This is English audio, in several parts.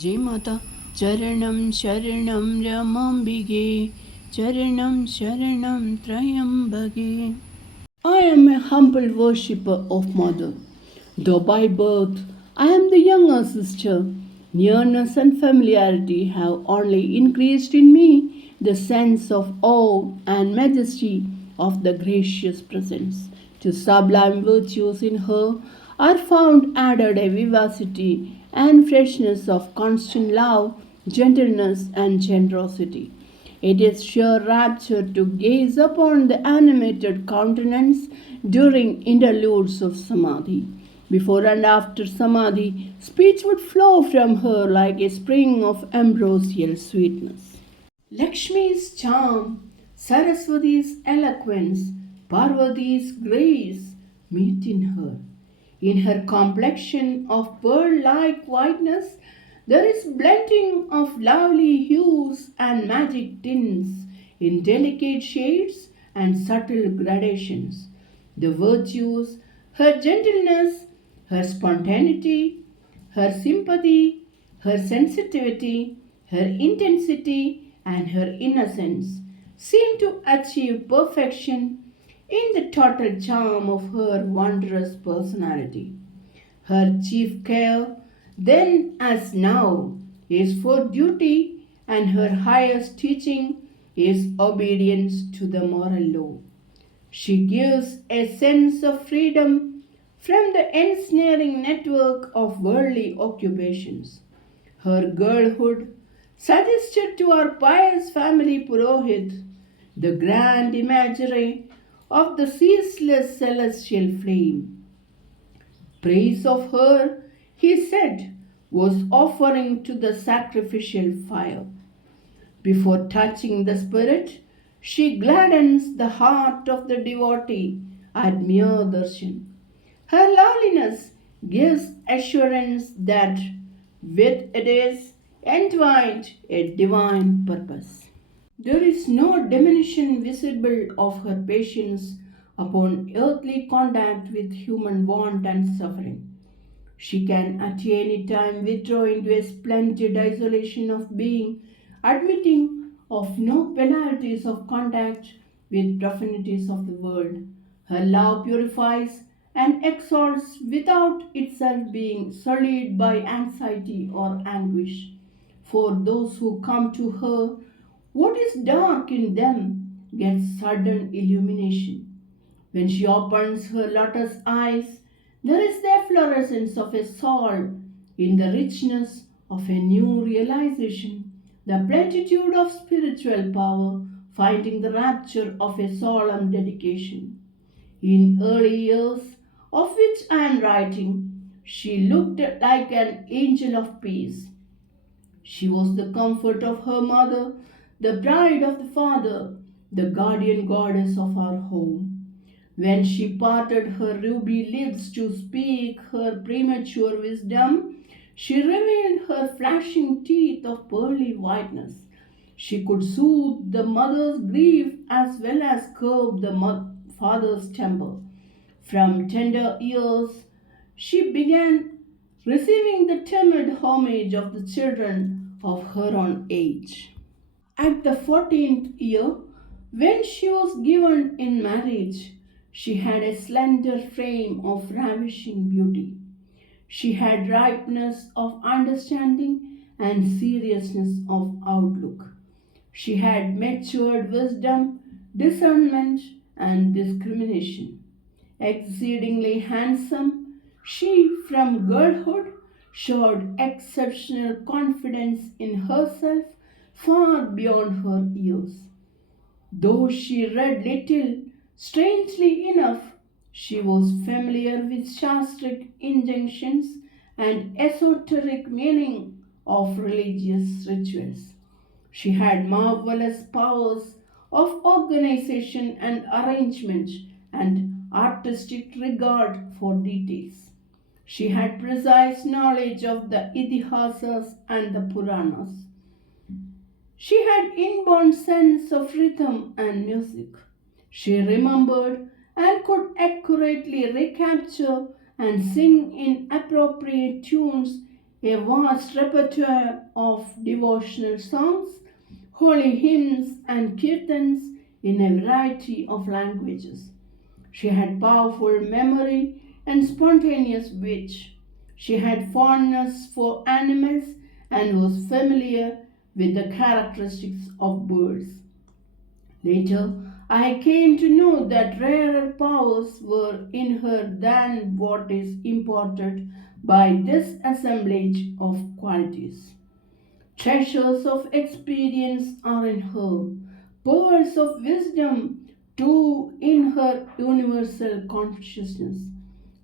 जय माता। चरणं शरणं रमाम्बिगे, चरणं शरणं त्र्यम्बके. I am a humble worshipper of Mother. Though by birth I am the younger sister, nearness and familiarity have only increased in me the sense of awe and majesty of the gracious presence. To sublime virtues in her are found added a vivacity and freshness of constant love, gentleness, and generosity. It is sheer rapture to gaze upon the animated countenance during interludes of samadhi. Before and after samadhi, speech would flow from her like a spring of ambrosial sweetness. Lakshmi's charm, Saraswati's eloquence, Parvati's grace meet in her. In her complexion of pearl-like whiteness, there is blending of lovely hues and magic tints in delicate shades and subtle gradations. The virtues, her gentleness, her spontaneity, her sympathy, her sensitivity, her intensity, and her innocence seem to achieve perfection in the total charm of her wondrous personality. Her chief care, then as now, is for duty, and her highest teaching is obedience to the moral law. She gives a sense of freedom from the ensnaring network of worldly occupations. Her girlhood suggested to our pious family Purohit the grand imagery of the ceaseless celestial flame. Praise of her, he said, was offering to the sacrificial fire. Before touching the spirit, she gladdens the heart of the devotee at mere darshan. Her loveliness gives assurance that with it is entwined a divine purpose. There is no diminution visible of her patience upon earthly contact with human want and suffering. She can at any time withdraw into a splendid isolation of being, admitting of no penalties of contact with profanities of the world. Her love purifies and exalts without itself being sullied by anxiety or anguish. For those who come to her, what is dark in them gets sudden illumination. When she opens her lotus eyes, there is the efflorescence of a soul in the richness of a new realization, the plenitude of spiritual power, finding the rapture of a solemn dedication. In early years, of which I am writing, she looked like an angel of peace. She was the comfort of her mother, the bride of the father, the guardian goddess of our home. When she parted her ruby lips to speak her premature wisdom, she revealed her flashing teeth of pearly whiteness. She could soothe the mother's grief as well as curb the father's temper. From tender years, she began receiving the timid homage of the children of her own age. At the 14th year, when she was given in marriage, she had a slender frame of ravishing beauty. She had ripeness of understanding and seriousness of outlook. She had matured wisdom, discernment, and discrimination. Exceedingly handsome, she from girlhood showed exceptional confidence in herself far beyond her years. Though she read little, strangely enough, she was familiar with Shastric injunctions and esoteric meaning of religious rituals. She had marvelous powers of organization and arrangement and artistic regard for details. She had precise knowledge of the Idihasas and the Puranas. She had inborn sense of rhythm and music. She remembered and could accurately recapture and sing in appropriate tunes a vast repertoire of devotional songs, holy hymns, and kirtans in a variety of languages. She had powerful memory and spontaneous wit. She had fondness for animals and was familiar with the characteristics of birds. Later, I came to know that rarer powers were in her than what is imparted by this assemblage of qualities. Treasures of experience are in her, pearls of wisdom too in her universal consciousness.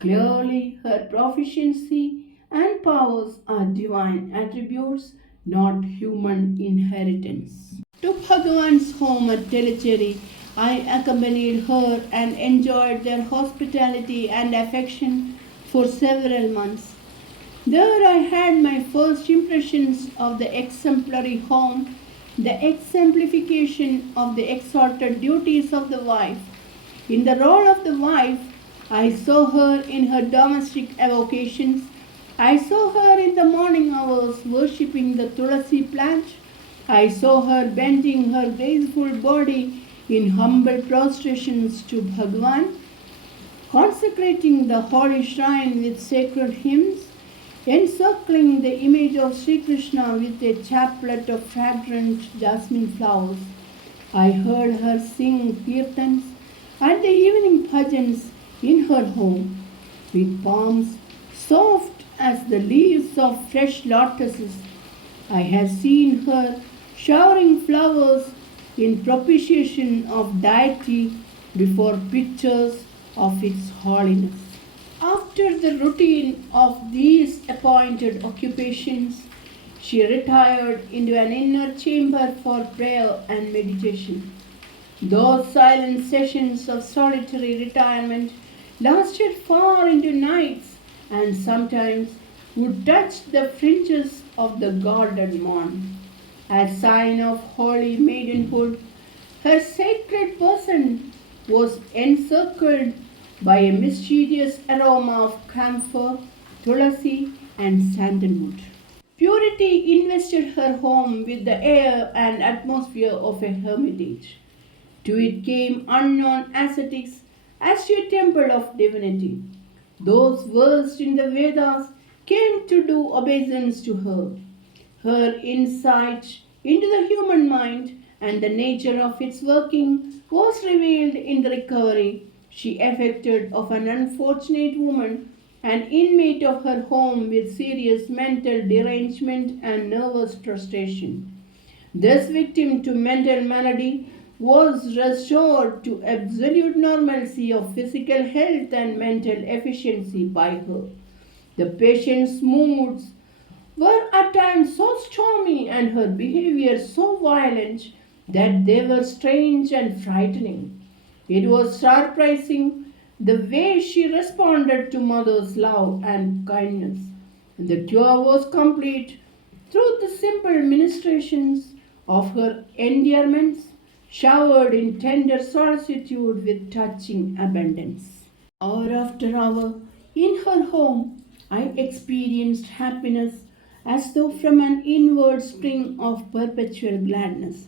Clearly, her proficiency and powers are divine attributes, not human inheritance. To Bhagavan's home at Telecheri, I accompanied her and enjoyed their hospitality and affection for several months. There I had my first impressions of the exemplary home, the exemplification of the exalted duties of the wife. In the role of the wife, I saw her in her domestic avocations. I saw her in the morning hours worshipping the tulasi plant. I saw her bending her graceful body in humble prostrations to Bhagavan, consecrating the holy shrine with sacred hymns, encircling the image of Sri Krishna with a chaplet of fragrant jasmine flowers. I heard her sing kirtans and the evening bhajans in her home, with palms soft as the leaves of fresh lotuses. I have seen her showering flowers in propitiation of deity before pictures of its holiness. After the routine of these appointed occupations, she retired into an inner chamber for prayer and meditation. Those silent sessions of solitary retirement lasted far into nights and sometimes would touch the fringes of the golden morn. As sign of holy maidenhood, her sacred person was encircled by a mysterious aroma of camphor, tulasi, and sandalwood. Purity invested her home with the air and atmosphere of a hermitage. To it came unknown ascetics as to a temple of divinity. Those versed in the Vedas came to do obeisance to her. Her insight into the human mind and the nature of its working was revealed in the recovery she effected of an unfortunate woman, an inmate of her home with serious mental derangement and nervous prostration. This victim to mental malady was restored to absolute normalcy of physical health and mental efficiency by her. The patient's moods were at times so stormy and her behavior so violent that they were strange and frightening. It was surprising the way she responded to mother's love and kindness. The cure was complete through the simple ministrations of her endearments, showered in tender solicitude with touching abundance. Hour after hour, in her home, I experienced happiness as though from an inward spring of perpetual gladness.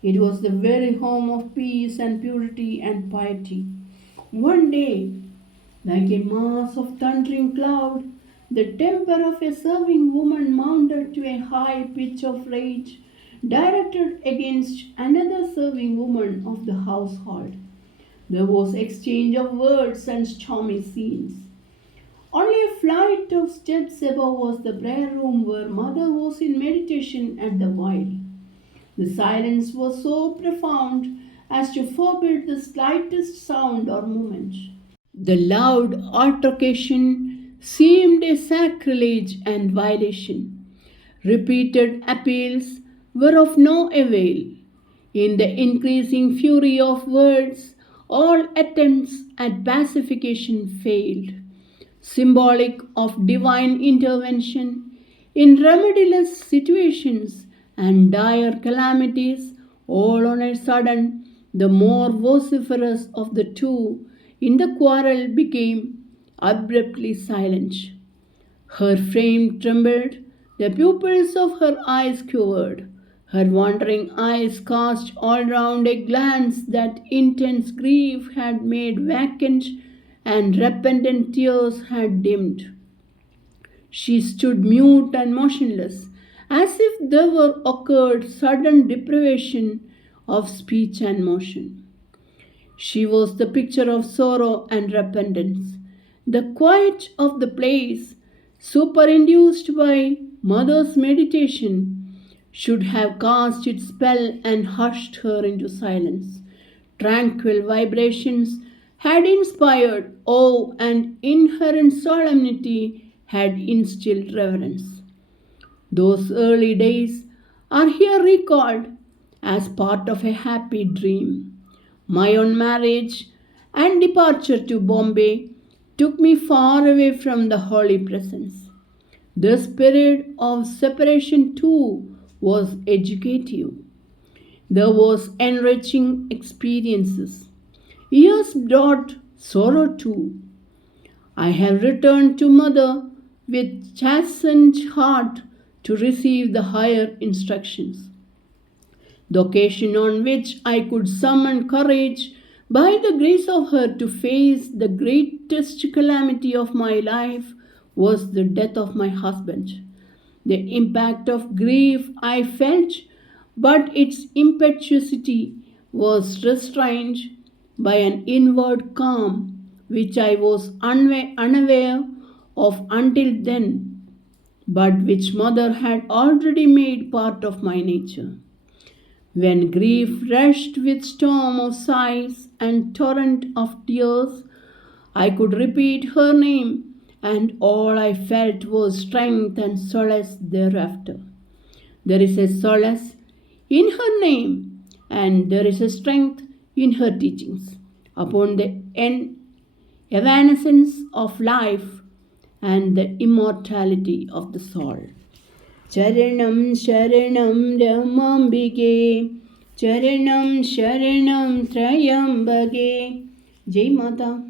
It was the very home of peace and purity and piety. One day, like a mass of thundering cloud, the temper of a serving woman mounted to a high pitch of rage, directed against another serving woman of the household. There was exchange of words and stormy scenes. Only a flight of steps above was the prayer room where mother was in meditation at the while. The silence was so profound as to forbid the slightest sound or movement. The loud altercation seemed a sacrilege and violation. Repeated appeals were of no avail. In the increasing fury of words, all attempts at pacification failed. Symbolic of divine intervention in remediless situations and dire calamities, all on a sudden, the more vociferous of the two in the quarrel became abruptly silent. Her frame trembled, the pupils of her eyes quivered. Her wandering eyes cast all round a glance that intense grief had made vacant and repentant tears had dimmed. She stood mute and motionless, as if there were occurred sudden deprivation of speech and motion. She was the picture of sorrow and repentance. The quiet of the place, superinduced by mother's meditation, should have cast its spell and hushed her into silence. Tranquil vibrations had inspired awe, and inherent solemnity had instilled reverence. Those early days are here recalled as part of a happy dream. My own marriage and departure to Bombay took me far away from the holy presence. This period of separation too was educative. There was enriching experiences. Years brought sorrow too. I have returned to mother with chastened heart to receive the higher instructions. The occasion on which I could summon courage by the grace of her to face the greatest calamity of my life was the death of my husband. The impact of grief I felt, but its impetuosity was restrained by an inward calm which I was unaware of until then, but which mother had already made part of my nature. When grief rushed with storm of sighs and torrent of tears, I could repeat her name, and all I felt was strength and solace thereafter. There is a solace in her name, and there is a strength in her teachings. Upon the evanescence of life and the immortality of the soul. Charanam Sharanam Ramambige Charanam Sharanam Trayambage. Jai Mata.